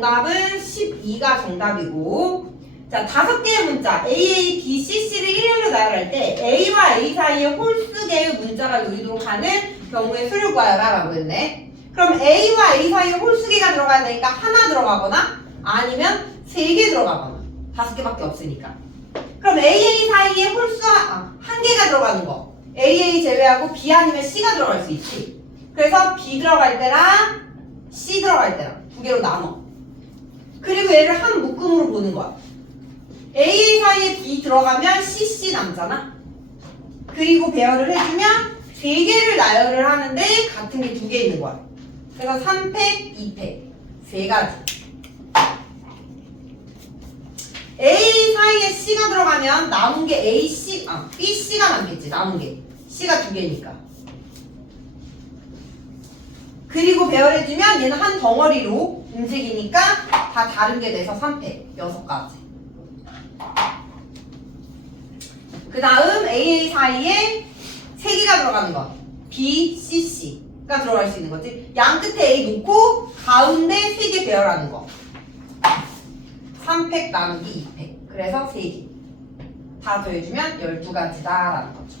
정답은 12가 정답이고 자 다섯 개의 문자 A, A, B, C, C를 일렬로 나열할 때 A와 A 사이에 홀수 개의 문자가 놓이도록 하는 경우의 수를 구하여라 라고 했네. 그럼 A와 A 사이에 홀수 개가 들어가야 되니까 하나 들어가거나 아니면 세 개 들어가거나 다섯 개밖에 없으니까. 그럼 AA 사이에 홀수 한, 아, 한 개가 들어가는 거. AA 제외하고 B 아니면 C가 들어갈 수 있지. 그래서 B 들어갈 때랑 C 들어갈 때랑 두 개로 나눠 그리고 얘를 한 묶음으로 보는 거야. AA 사이에 B 들어가면 CC 남잖아. 그리고 배열을 해주면 세 개를 나열을 하는데 같은 게 두 개 있는 거야. 그래서 3팩, 2팩. 세 가지. A 사이에 C가 들어가면 남은 게 AC, 아, BC가 남겠지, 남은 게. C가 두 개니까. 그리고 배열해주면 얘는 한 덩어리로 움직이니까 다 다른 게 돼서 3팩, 여섯 가지. 그 다음 AA 사이에 세 개가 들어가는 거. B, C, C가 들어갈 수 있는 거지. 양 끝에 A 놓고 가운데 세개 배열하는 거. 3팩 나누기 2팩. 그래서 3개. 다 더해주면 12가지다라는 거죠.